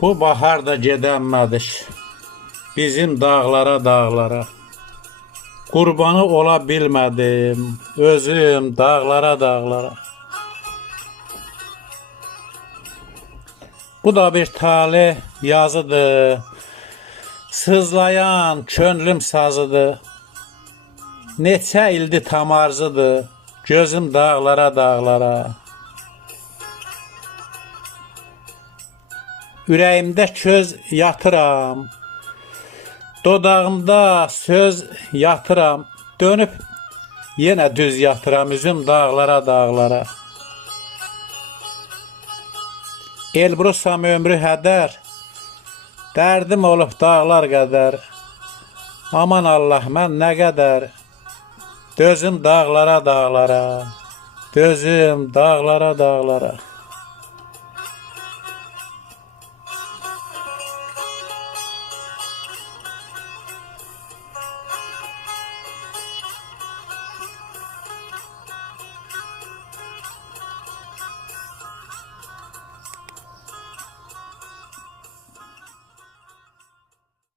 Bu bahar da gedənmədik bizim dağlara dağlara. Qurbanı ola bilmədim özüm dağlara dağlara. Bu da bir talih yazıdır. Sızlayan könlüm sazıdır. Neçə ildi tam arzıdır. Gözüm dağlara dağlara. Ürəyimdə köz yatıram. Dodağımda söz yatıram. Dönüp yenə düz yatıram. Üzüm dağlara dağlara. Elbrusam ömrü hədər. Dərdim olub dağlar qədər. Aman Allah, mən nə qədər dözüm dağlara dağlara. Dözüm dağlara dağlara.